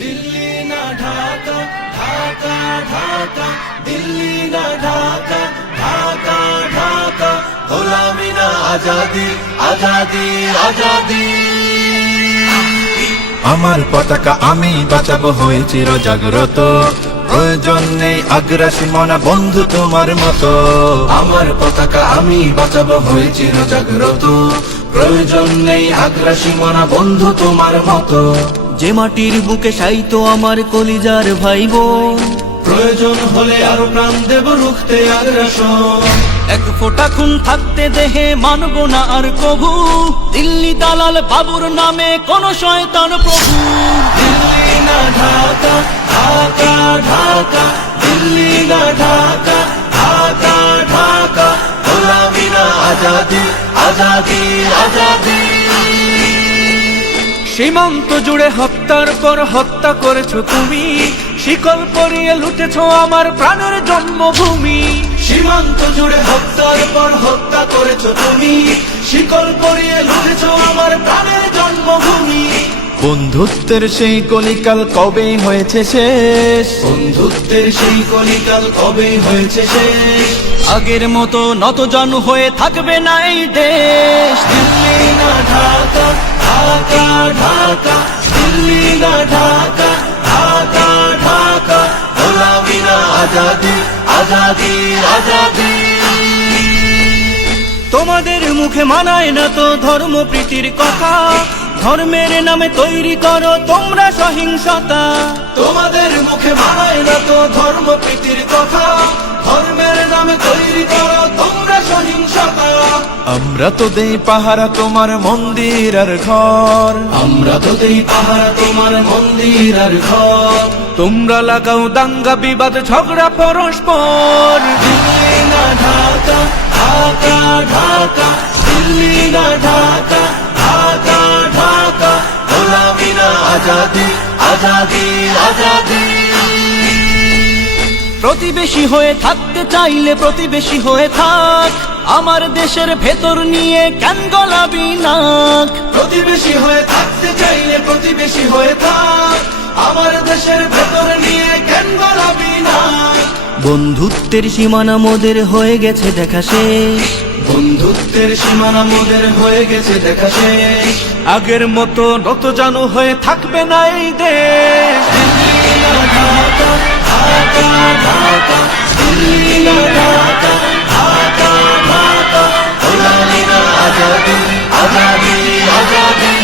দিল্লি না ঢাকা, ঢাকা ঢাকা, দিল্লি না ঢাকা, ঢাকা ঢাকা, গোলামি না আজাদি, আজাদি আজাদি। আমার পতাকা আমি বাঁচাবো হয়ে চির জাগ্রত, প্রয়োজন নেই আগ্রাসী মনা বন্ধু তোমার মতো। আমার পতাকা আমি বাঁচাবো হয়ে চির জাগ্রত, প্রয়োজন নেই আগ্রাসী মনা বন্ধু তোমার মতো। যে মাটির বুকে সাইতো আমার কলিজার ভাই বোন, প্রয়োজন হলে আরো প্রাণ দেব রুখতে আগ্রাসন। এক ফোঁটা খুন থাকতে দেহে মানব না আর কভু, দিল্লি দালাল বাবুর নামে কোন শয়তান প্রভু। দিল্লি না ঢাকা, ঢাকা ঢাকা, দিল্লি না ঢাকা, ঢাকা ঢাকা, গোলামি না আজাদি, আজাদি আজাদি। সীমান্ত জুড়ে হত্যার পর হত্যা করেছো তুমি, শিকল পরিয়ে লুটেছো আমার প্রাণের জন্মভূমি। সীমান্ত জুড়ে হত্যার পর হত্যা করেছো তুমি, শিকল পরিয়ে লুটেছো আমার প্রাণের জন্মভূমি। বন্ধুত্বের সেই কলিকাল কবে হয়েছে শেষ, বন্ধুত্বের সেই কলিকাল কবে হয়েছে শেষ। আগের মতো নতজানু হয়ে থাকবে না এই দেশ। দিল্লি না ঢাকা, ঢাকা ঢাকা, দিল্লি না ঢাকা, ঢাকা ঢাকা, গোলামি না আজাদি, আজাদি আজাদি। তোমাদের মুখে মানায় না তো ধর্ম প্রীতির কথা, ধর্মের নামে তৈরি করো তোমরা সহিংসতা। তোমাদের মুখে মানায় না তো ধর্ম প্রীতির কথা, ধর্মের নামে তৈরি করো তোমরা সহিংসতা। আমরা তো দেই পাহারা তোমার মন্দির আর ঘর, আমরা তো দেই পাহারা তোমার মন্দির আর ঘর। তোমরা লাগাও দাঙ্গা বিবাদ ঝগড়া পরস্পর। দিল্লি না ঢাকা, ঢাকা ঢাকা, দিল্লি না ঢাকা, ঢাকা ঢাকা, গোলামি না আজাদি, আজাদি আজাদি। প্রতিবেশী হয়ে থাকতে চাইলে প্রতিবেশী হয়ে থাক, আমার দেশের ভেতর নিয়ে কেন গলাবি নাক। প্রতিবেশী হয়ে থাকতে চাইলে প্রতিবেশী হয়ে থাক, আমার দেশের ভেতর নিয়ে কেন গলাবি না। বন্ধুত্বের সীমানা মোদের হয়ে গেছে দেখা শেষ, বন্ধুত্বের সীমানা মোদের হয়ে গেছে দেখা শেষ। আগের মতো নতজানু হয়ে থাকবে না এই দেশ। দিল্লি না ঢাকা, ঢাকা ঢাকা, দিল্লি না ঢাকা, ঢাকা ঢাকা, গোলামি না আজাদি, আজাদি আজাদি।